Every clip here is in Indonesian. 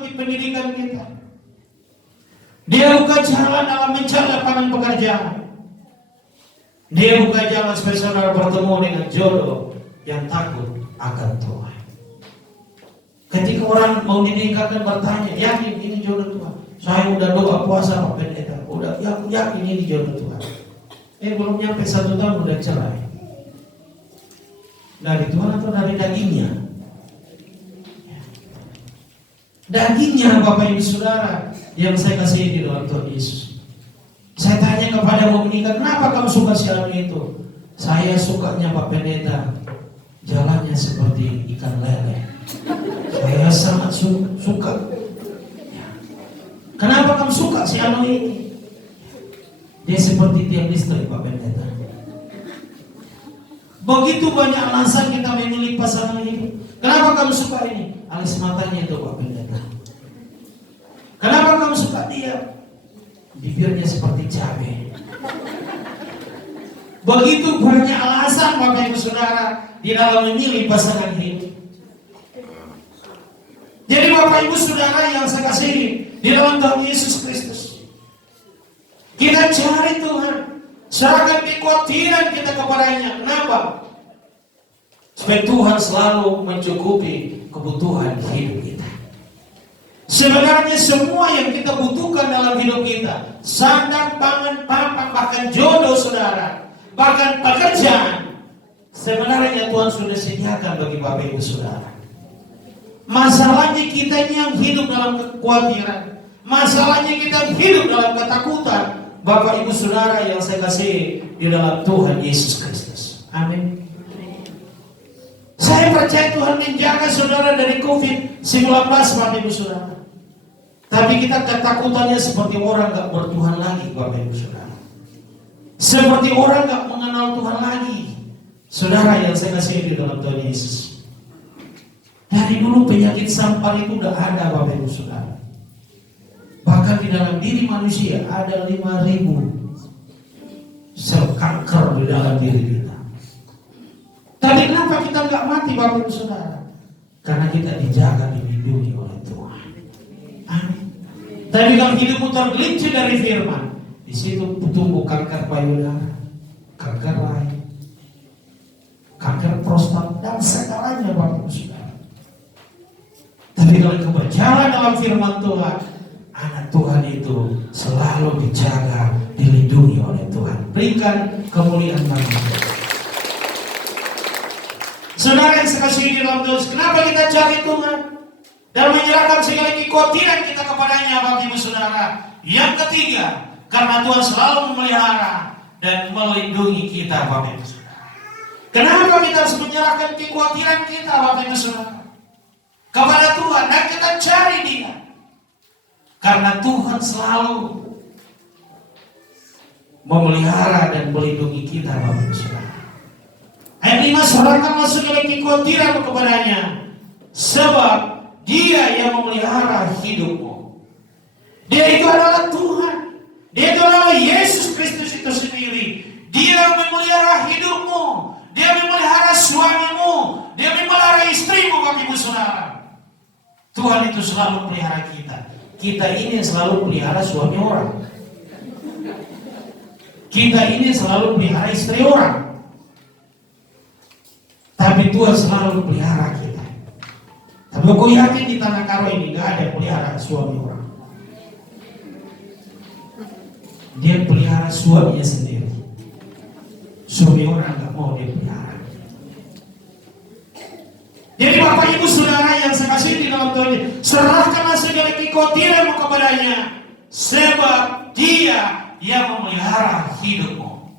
bagi pendidikan kita. Dia buka jalan dalam mencari lapangan pekerjaan. Dia buka jalan supaya saudara bertemu dengan jodoh yang takut akan Tuhan. Ketika orang mau dinikahkan bertanya, yakin ini jodoh Tuhan? Saya udah doa puasa Pak Pendeta, udah yakin ini jodoh Tuhan. Belum nyampe 1 tahun udah cerai. Dari Tuhan atau dari dagingnya? Dagingnya Bapak Ibu Saudara yang saya kasih di dalam Tuhan Yesus. Saya tanya kepada mau menikah, kenapa kamu suka si anak itu? Saya sukanya Pak Pendeta, jalannya seperti ikan lele. Saya sangat suka. Kenapa kamu suka si anak ini? Dia seperti tiang listrik Pak Pendeta. Begitu banyak alasan kita memilih pasangan hidup. Kenapa kamu suka ini? Alis matanya itu Pak Pendeta. Kenapa kamu suka dia? Bibirnya seperti cabai. Begitu banyak alasan Bapak Ibu Saudara di dalam memilih pasangan hidup. Jadi Bapak Ibu Saudara yang saya kasihi di dalam Tuhan Yesus Kristus, kita cari Tuhan, serahkan kekhawatiran kita kepadanya. Kenapa? Supaya Tuhan selalu mencukupi kebutuhan hidup kita. Sebenarnya semua yang kita butuhkan dalam hidup kita, sandang, pangan, papan, bahkan jodoh saudara, bahkan pekerjaan, sebenarnya Tuhan sudah sediakan bagi Bapak Ibu Saudara. Masalahnya kita ini yang hidup dalam kekhawatiran, masalahnya kita hidup dalam ketakutan. Bapak Ibu Saudara yang saya kasih di dalam Tuhan Yesus Kristus. Amin. Saya percaya Tuhan menjaga saudara dari COVID-19 Bapak Ibu Saudara. Tapi kita ketakutannya seperti orang gak bertuhan lagi Bapak Ibu Saudara. Seperti orang gak mengenal Tuhan lagi. Saudara yang saya kasih di dalam Tuhan Yesus. Dari dulu penyakit sampar itu udah ada Bapak Ibu Saudara. Bahkan di dalam diri manusia ada 5.000 sel kanker di dalam diri kita. Tapi kenapa kita nggak mati Bapak Ibu Saudara? Karena kita dijaga, dilindungi oleh Tuhan. Amin. Tapi kalau hidupmu tergelincir dari firman, di situ tumbuh kanker payudara, kanker rahim, kanker prostat dan segalanya Bapak Ibu Saudara. Tapi kalau kau berjalan dalam firman Tuhan, anak Tuhan itu selalu dijaga, dilindungi oleh Tuhan. Berikan kemuliaan bagi Tuhan. Saudara yang saya kasih di dalam Tuhan, kenapa kita cari Tuhan? Dan menyerahkan segala kekhawatiran kita kepadanya Bapak Ibu Saudara. Yang ketiga, karena Tuhan selalu memelihara dan melindungi kita Bapak Ibu Saudara. Kenapa kita harus menyerahkan kekhawatiran kita Bapak Ibu Saudara kepada Tuhan dan kita cari Dia? Karena Tuhan selalu memelihara dan melindungi kita Bapak Ibu Saudara. Ayat 5, serahkanlah segala kekhawatiran kepadanya, sebab Dia yang memelihara hidupmu. Dia itu adalah Tuhan. Dia itu adalah Yesus Kristus itu sendiri. Dia yang memelihara hidupmu. Dia memelihara suamimu. Dia memelihara istrimu Bapak Ibu Saudara. Tuhan itu selalu pelihara kita. Kita ini selalu pelihara suami orang. Kita ini selalu pelihara istri orang. Tapi Tuhan selalu pelihara kita. Tapi aku yakin di tanah Karo ini gak ada pelihara suami orang. Dia pelihara suaminya sendiri. Suami orang gak mau dia pelihara. Jadi Bapak Ibu Saudara yang saya kasih di dalam Tuhan, serahkanlah segala kekhawatiranmu kepadanya, sebab Dia yang memelihara hidupmu.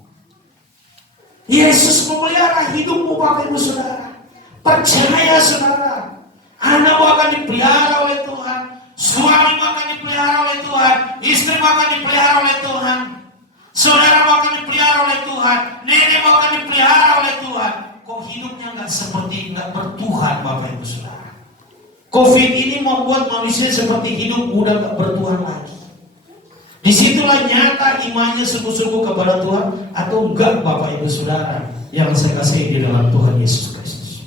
Yesus memelihara hidupmu Bapak Ibu Saudara. Percaya saudara, anakmu akan dipelihara oleh Tuhan, suamimu akan dipelihara oleh Tuhan, istrimu akan dipelihara oleh Tuhan, saudaramu akan dipelihara oleh Tuhan, nenekmu akan dipelihara oleh Tuhan. Kok hidupnya nggak bertuhan Bapak Ibu Saudara? COVID ini membuat manusia seperti hidup udah nggak bertuhan lagi. Disitulah nyata imannya sungguh-sungguh kepada Tuhan atau enggak Bapak Ibu Saudara yang saya kasih di dalam Tuhan Yesus Kristus.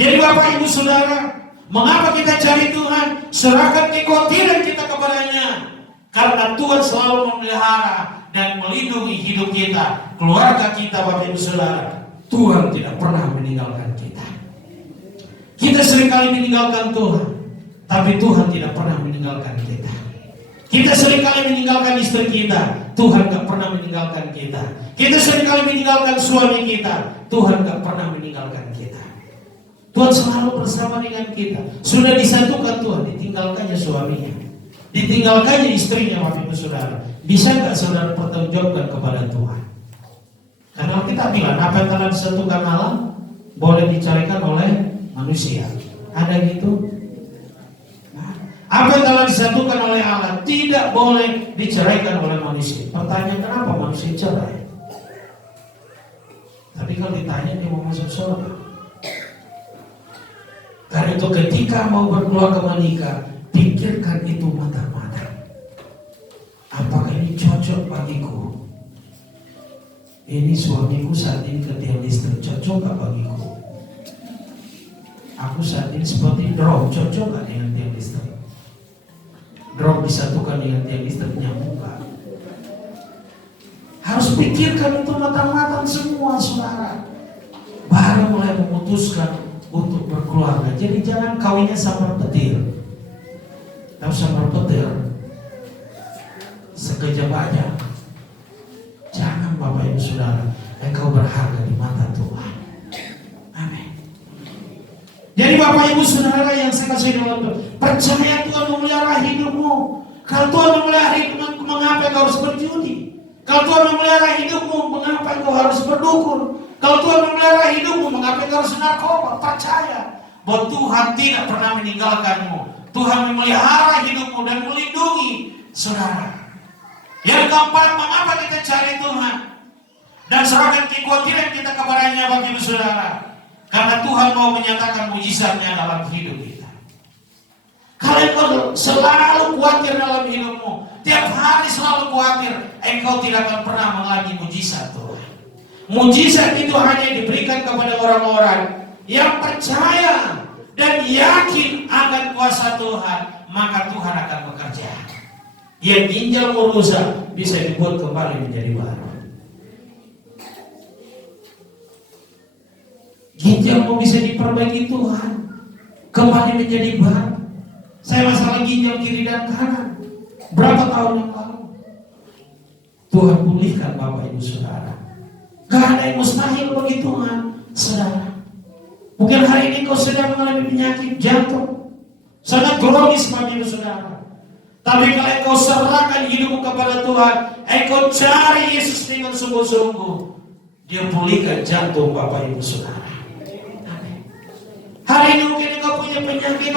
Jadi Bapak Ibu Saudara, mengapa kita cari Tuhan? Serahkan kekhawatiran kita kepadanya. Karena Tuhan selalu memelihara dan melindungi hidup kita, keluarga kita, Bapak Ibu Saudara. Tuhan tidak pernah meninggalkan kita. Kita seringkali meninggalkan Tuhan, tapi Tuhan tidak pernah meninggalkan kita. Kita seringkali meninggalkan istri kita, Tuhan gak pernah meninggalkan kita. Kita seringkali meninggalkan suami kita, Tuhan gak pernah meninggalkan kita. Tuhan selalu bersama dengan kita. Sudah disatukan Tuhan, ditinggalkannya suaminya, ditinggalkannya istrinya, Bapak Ibu Saudara. Bisa gak saudara pertanggungjawabkan kepada Tuhan? Karena kita bilang, apa yang telah disatukan Allah boleh dicarikan oleh manusia. Ada gitu? Apa yang telah disatukan oleh Allah tidak boleh diceraikan oleh manusia. Pertanyaan, kenapa manusia cerai? Tapi kalau ditanya, dia mau masuk surga. Karena itu ketika mau berkeluarga menikah, pikirkan itu matang-matang. Apakah ini cocok bagiku? Ini suamiku saat ini ketiang listrik, cocok gak bagiku? Aku saat ini seperti drone, cocok gak dengan tiang listrik? Drone disatukan dengan tiang listrik, nyambung gak? Harus pikirkan itu matang-matang semua, saudara. Baru mulai memutuskan untuk berkeluarga. Jadi jangan kawinnya sambar petir. Tahu sambar petir? Sekejap aja. Jangan, Bapak Ibu Saudara, engkau berharga di mata Tuhan. Amin. Jadi Bapak Ibu Saudara yang saya kasih dalam Tuhan, percaya Tuhan memelihara hidupmu. Kalau Tuhan memelihara hidupmu, mengapa engkau harus berjudi? Kalau Tuhan memelihara hidupmu, mengapa engkau harus berdukun? Kalau Tuhan memelihara hidupmu, mengapa engkau harus narkoba? Percaya bahwa Tuhan tidak pernah meninggalkanmu. Tuhan memelihara hidupmu dan melindungi saudara. Yang keempat, mengapa kita cari Tuhan dan serahkan kekhawatiran kita kepadanya, Bapak Ibu Saudara? Karena Tuhan mau menyatakan mujizatnya dalam hidup kita. Kalau engkau selalu khawatir dalam hidupmu, tiap hari selalu khawatir, engkau tidak akan pernah mengalami mujizat Tuhan. Mujizat itu hanya diberikan kepada orang-orang yang percaya dan yakin akan kuasa Tuhan, maka Tuhan akan bekerja. Yang ginjalmu rusak bisa dibuat kembali menjadi baru. Ginjalmu bisa diperbaiki Tuhan, kembali menjadi baru. Saya masalah ginjal kiri dan kanan berapa tahun yang lalu, Tuhan pulihkan Bapak Ibu Saudara. Gak ada yang mustahil bagi Tuhan, saudara. Mungkin hari ini kau sedang mengalami penyakit jantung, sangat kronis, Bapak Ibu Saudara. Tapi kalau engkau serahkan hidupmu kepada Tuhan, engkau cari Yesus dengan sungguh-sungguh, Dia pulihkan jantung Bapak Ibu Saudara. Amin. Hari ini mungkin engkau punya penyakit,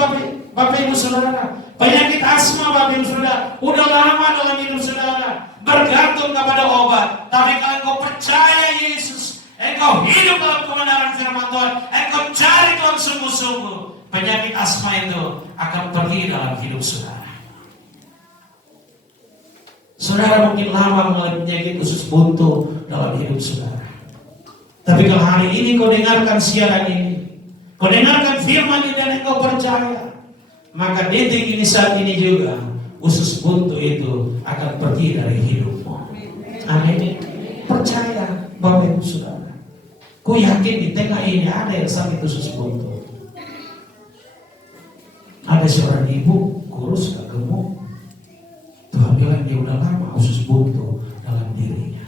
Bapak Ibu Saudara, penyakit asma, Bapak Ibu Saudara, udah lama dalam hidup saudara, bergantung kepada obat. Tapi kalau engkau percaya Yesus, engkau hidup dalam kebenaran firman Tuhan, engkau cari Tuhan sungguh-sungguh, penyakit asma itu akan pergi dalam hidup saudara. Saudara mungkin lama mengalami penyakit usus buntu dalam hidup saudara. Tapi kalau hari ini kau dengarkan siaran ini, kau dengarkan firman ini dan engkau percaya, maka detik ini saat ini juga usus buntu itu akan pergi dari hidupmu. Amin. Percaya Bapak Ibu Saudara. Ku yakin di tengah ini ada yang sakit usus buntu. Ada seorang ibu kurus gak gemuk. Tuhan bilang dia udah lama usus buntu dalam dirinya.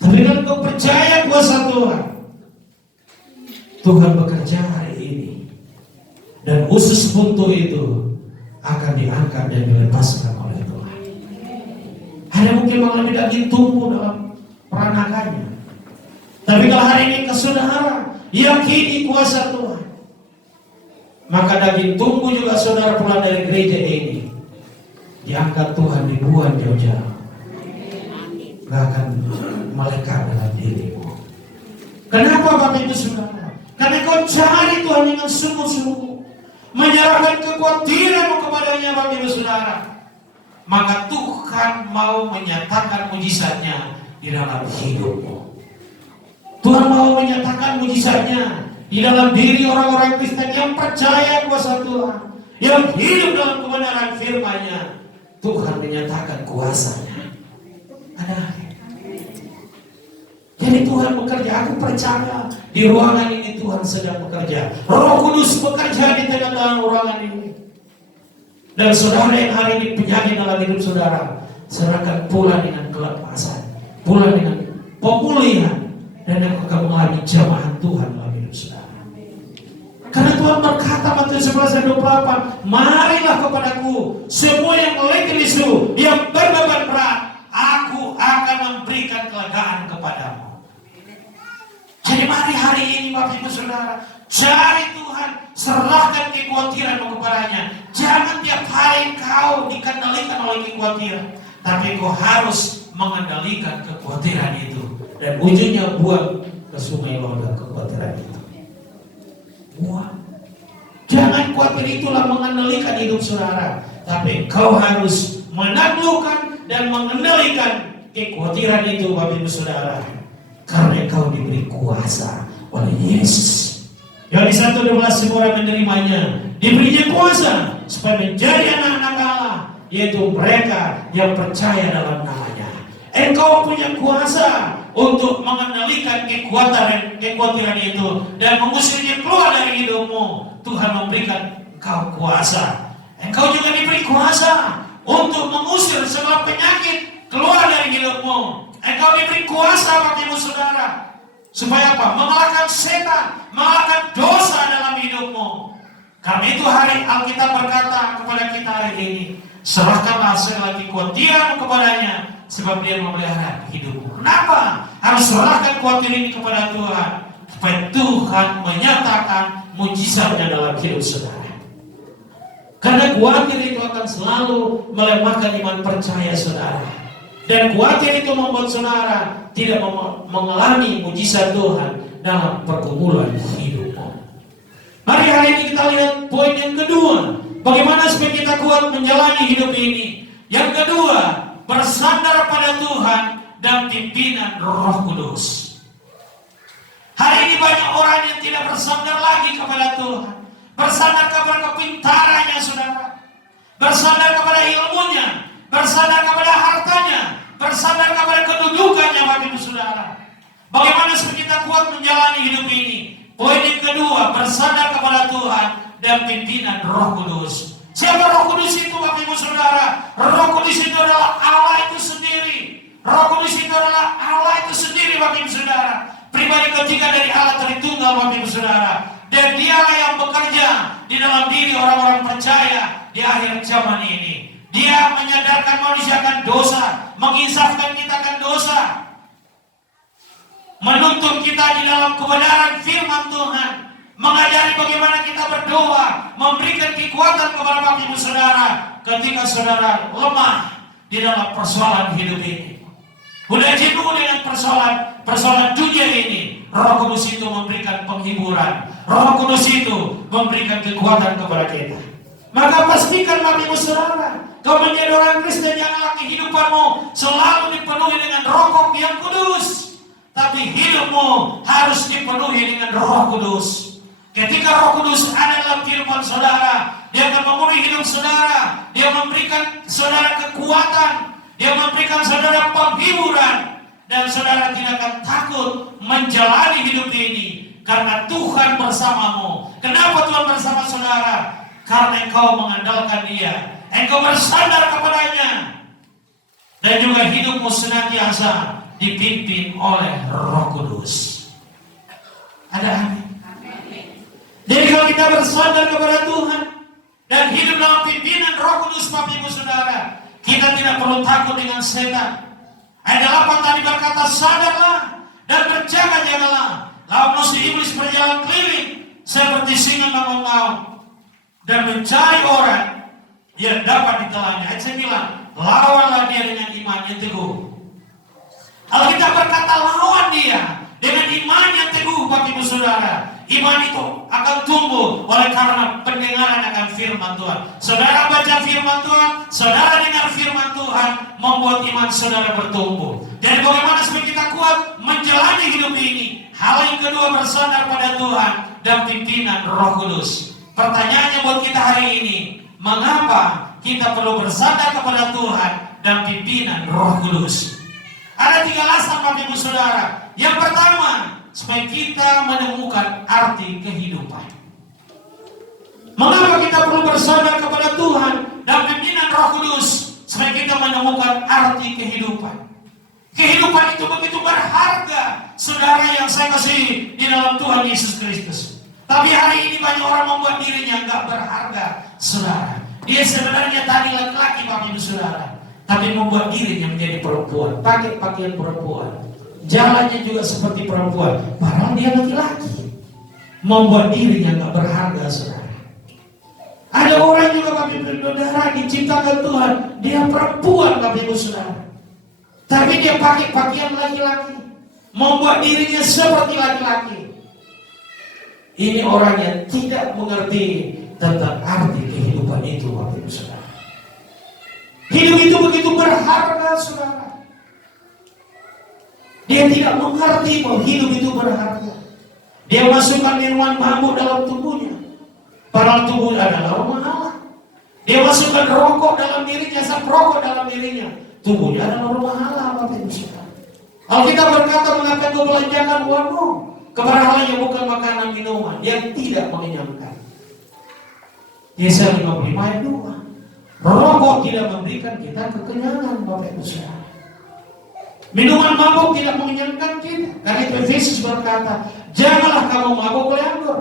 Tapi kalau kau percaya kuasa Tuhan, Tuhan bekerja hari ini, dan usus buntu itu akan diangkat dan dilepaskan oleh Tuhan. Ada mungkin mengalami daging tumbuh dalam peranakannya. Tapi kalau hari ini ke saudara yakini kuasa Tuhan, maka daging tumbuh juga saudara pulang dari gereja ini diangkat Tuhan, dibuang jauh-jauh, gak akan melekat dalam dirimu. Kenapa Bapak Ibu Saudara? Karena kau cari Tuhan dengan sungguh-sungguh, menyerahkan kekhawatiranmu kepadanya, Bapak Ibu Saudara, maka Tuhan mau menyatakan mujizatnya di dalam hidupmu. Tuhan mau menyatakan mujizatnya di dalam diri orang-orang Kristen yang percaya kuasa Tuhan, yang hidup dalam kebenaran firman-Nya, Tuhan menyatakan kuasa-Nya. Ada. Jadi Tuhan bekerja, aku percaya di ruangan ini Tuhan sedang bekerja. Roh Kudus bekerja di tengah-tengah ruangan ini. Dan saudara yang hari ini penyakit dalam hidup saudara, serahkan pula dengan kelepasan, pula dengan pemulihan, dan akan mengalami jamahan Tuhan dalam hidup saudara. Karena Tuhan berkata Matius 11:28, marilah kepadaku semua yang letih lesu, yang berbeban berat, aku akan memberikan kelegaan kepadamu. Jadi mari hari ini Bapak Ibu Saudara, cari Tuhan, serahkan kekhawatiranmu kepadanya. Jangan tiap hari kau dikendalikan oleh kekhawatiran, tapi kau harus mengendalikan kekhawatiran itu. Dan ujungnya buang ke sungai Loda kekhawatiran itu. Buang. Jangan khawatir itulah mengendalikan hidup saudara, tapi kau harus menaklukkan dan mengendalikan kekhawatiran itu Bapak Ibu Saudara. Karena kau diberi kuasa oleh Yesus. Yang di 1:12 semua orang menerimanya, diberinya kuasa supaya menjadi anak-anak Allah, yaitu mereka yang percaya dalam nama-Nya. Engkau punya kuasa untuk mengendalikan kekhawatiran itu dan mengusirnya keluar dari hidupmu. Tuhan memberikan engkau kuasa. Engkau juga diberi kuasa untuk mengusir segala penyakit keluar dari hidupmu. Engkau diberi kuasa Bapak Ibu Saudara. Supaya apa? Mengalahkan setan, mengalahkan dosa dalam hidupmu. Karena itu hari Alkitab berkata kepada kita hari ini, serahkanlah segala kekhawatiran kepadanya, sebab Dia memelihara hidupmu. Kenapa? Harus serahkan khawatir ini kepada Tuhan, supaya Tuhan menyatakan mujizatnya dalam hidup saudara. Karena khawatir itu akan selalu melemahkan iman percaya saudara. Dan khawatir itu membuat saudara tidak mengalami mujizat Tuhan dalam pergumulan hidupmu. Mari hari ini kita lihat poin yang kedua. Bagaimana supaya kita kuat menjalani hidup ini. Yang kedua, bersandar pada Tuhan dan pimpinan Roh Kudus. Hari ini banyak orang yang tidak bersandar lagi kepada Tuhan. Bersandar kepada kepintarannya saudara. Bersandar kepada ilmunya. Bersandar kepada hartanya, bersandar kepada kedudukannya Bapak Ibu Saudara. Bagaimana supaya kita kuat menjalani hidup ini? Poin yang kedua, bersandar kepada Tuhan dan pimpinan Roh Kudus. Siapa Roh Kudus itu Bapak Ibu Saudara? Roh Kudus itu adalah Allah itu sendiri. Roh Kudus itu adalah Allah itu sendiri Bapak Ibu Saudara. Pribadi ketiga dari Allah Tritunggal Bapak Ibu Saudara. Dan Dialah yang bekerja di dalam diri orang-orang percaya di akhir zaman ini. Dia menyadarkan manusia akan dosa, menginsafkan kita akan dosa, menuntun kita di dalam kebenaran firman Tuhan, mengajari bagaimana kita berdoa, memberikan kekuatan kepada Bapak Ibu Saudara ketika saudara lemah di dalam persoalan hidup ini. Udah jenuh dengan persoalan dunia ini, Roh Kudus itu memberikan penghiburan, Roh Kudus itu memberikan kekuatan kepada kita. Maka pastikan Bapak Ibu Saudara, kau menjadi orang Kristen yang kehidupanmu selalu dipenuhi dengan Roh yang kudus. Tapi hidupmu harus dipenuhi dengan Roh Kudus. Ketika Roh Kudus ada dalam kehidupan saudara, Dia akan memenuhi hidup saudara. Dia memberikan saudara kekuatan. Dia memberikan saudara penghiburan. Dan saudara tidak akan takut menjalani hidup ini. Karena Tuhan bersamamu. Kenapa Tuhan bersama saudara? Karena engkau mengandalkan Dia, engkau bersandar kepadanya, dan juga hidupmu senantiasa dipimpin oleh Roh Kudus. Ada amin. Jadi kalau kita bersandar kepada Tuhan dan hidup dalam pimpinan Roh Kudus Bapak Ibu Saudara, kita tidak perlu takut dengan setan. Ayat 8 tadi berkata, sadarlah dan berjaga-jagalah, lawan musuh iblis berjalan keliling seperti singa mengaum dan mencari orang yang dapat ditelannya. Ayat 9, lawanlah dia dengan iman yang teguh. Alkitab berkata lawan dia dengan iman yang teguh Bapak Ibu Saudara. Iman itu akan tumbuh oleh karena pendengaran akan firman Tuhan. Saudara baca firman Tuhan, saudara dengar firman Tuhan, membuat iman saudara bertumbuh. Dan bagaimana supaya kita kuat menjalani hidup ini? Hal yang kedua, bersandar pada Tuhan dan pimpinan Roh Kudus. Pertanyaannya buat kita hari ini, mengapa kita perlu bersandar kepada Tuhan dan pimpinan Roh Kudus? Ada 3 alasan Bapak Ibu Saudara. Yang pertama, supaya kita menemukan arti kehidupan. Mengapa kita perlu bersandar kepada Tuhan dan pimpinan Roh Kudus? Supaya kita menemukan arti kehidupan. Kehidupan itu begitu berharga, saudara yang saya kasih di dalam Tuhan Yesus Kristus. Tapi hari ini banyak orang membuat dirinya enggak berharga, saudara. Dia sebenarnya tadi laki-laki Bapak Ibu Saudara, tapi membuat dirinya menjadi perempuan, pakai pakaian perempuan. Jalannya juga seperti perempuan, padahal dia laki-laki. Membuat dirinya nggak berharga, saudara. Ada orang juga Bapak Ibu Saudara diciptakan Tuhan, dia perempuan Bapak Ibu Saudara. Tapi dia pakai pakaian laki-laki, membuat dirinya seperti laki-laki. Ini orang yang tidak mengerti tentang arti kehidupan itu Bapak Ibu Saudara. Hidup itu begitu berharga, saudara. Dia tidak mengerti bahwa hidup itu berharga. Dia masukkan minuman mabuk dalam tubuhnya, padahal tubuh adalah rumah Allah. Dia masukkan rokok dalam dirinya, asap rokok dalam dirinya, tubuhnya adalah rumah Allah, Bapak Ibu Saudara. Alkitab berkata, mengapa engkau belanjakan uangmu kepada hal yang bukan makanan minuman yang tidak mengenyangkan. Yesaya 55 ayat 2. Rokok tidak memberikan kita kekenyangan, Bapak Ibu Saudara. Minuman mabuk tidak mengenyangkan kita. Karena itu Efesus berkata, janganlah kamu mabuk oleh anggur,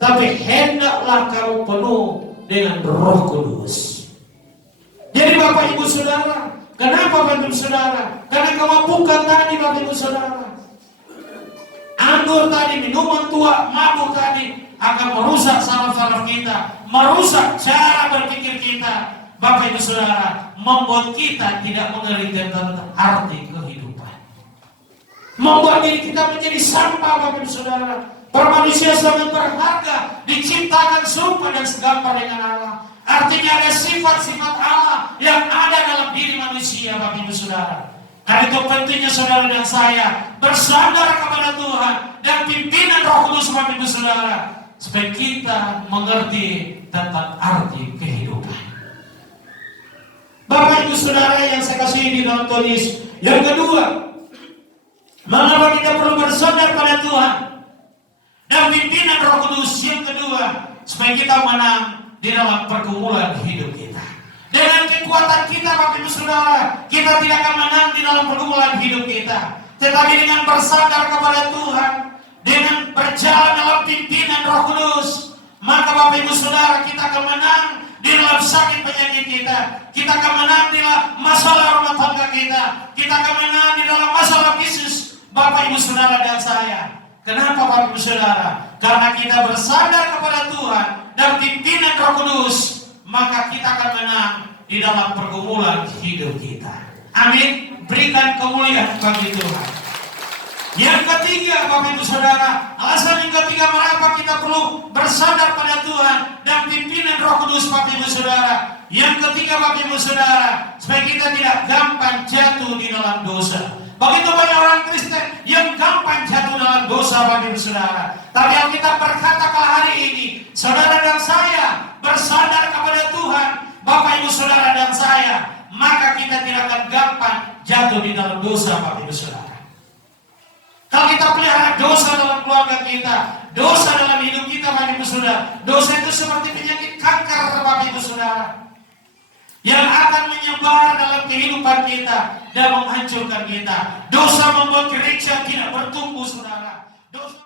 tapi hendaklah kamu penuh dengan Roh Kudus. Jadi Bapak Ibu Saudara, kenapa Bapak Ibu Saudara? Karena kemabukan tadi Bapak Ibu Saudara, anggur tadi, minuman tua, mabuk tadi akan merusak saraf-saraf kita, merusak cara berpikir kita. Bapak Ibu Saudara, membuat kita tidak mengerti tentang arti kehidupan, membuat diri kita menjadi sampah. Bapak Ibu Saudara, manusia sangat berharga, diciptakan serupa dan segambar dengan Allah. Artinya ada sifat-sifat Allah yang ada dalam diri manusia, Bapak Ibu Saudara. Karena itu pentingnya saudara dan saya bersandar kepada Tuhan dan pimpinan Roh Kudus, Bapak Ibu Saudara, supaya kita mengerti tentang arti kehidupan. Bapak Ibu Saudara yang saya kasih di dalam Tuhan Yesus. Yang kedua, mengapa kita perlu bersandar pada Tuhan dan pimpinan Roh Kudus? Yang kedua, supaya kita menang di dalam pergumulan hidup kita. Dengan kekuatan kita, Bapak Ibu Saudara, kita tidak akan menang di dalam pergumulan hidup kita. Tetapi dengan bersandar kepada Tuhan, dengan berjalan dalam pimpinan Roh Kudus, maka Bapak Ibu Saudara, kita akan menang di dalam sakit penyakit kita. Kita akan menang di dalam masalah rumah tangga kita. Kita akan menang di dalam masalah bisnis Bapak Ibu Saudara dan saya. Kenapa Bapak Ibu Saudara? Karena kita bersandar kepada Tuhan dan pimpinan Roh Kudus, maka kita akan menang di dalam pergumulan hidup kita. Amin. Berikan kemuliaan bagi Tuhan. Yang ketiga Bapak Ibu Saudara, alasan yang ketiga mengapa kita perlu bersandar pada Tuhan dan pimpinan Roh Kudus, Bapak Ibu Saudara. Yang ketiga Bapak Ibu Saudara, supaya kita tidak gampang jatuh di dalam dosa. Begitu banyak orang Kristen yang gampang jatuh dalam dosa, Bapak Ibu Saudara. Tapi Alkitab berkata kalau hari ini saudara dan saya bersandar kepada Tuhan, Bapak Ibu Saudara dan saya, maka kita tidak akan gampang jatuh di dalam dosa, Bapak Ibu Saudara. Kalau kita pelihara dosa dalam keluarga kita, dosa dalam hidup kita, Bapak Ibu Saudara, dosa itu seperti penyakit kanker, Bapak Ibu Saudara, yang akan menyebar dalam kehidupan kita dan menghancurkan kita. Dosa membuat gereja tidak bertumbuh, saudara. Dosa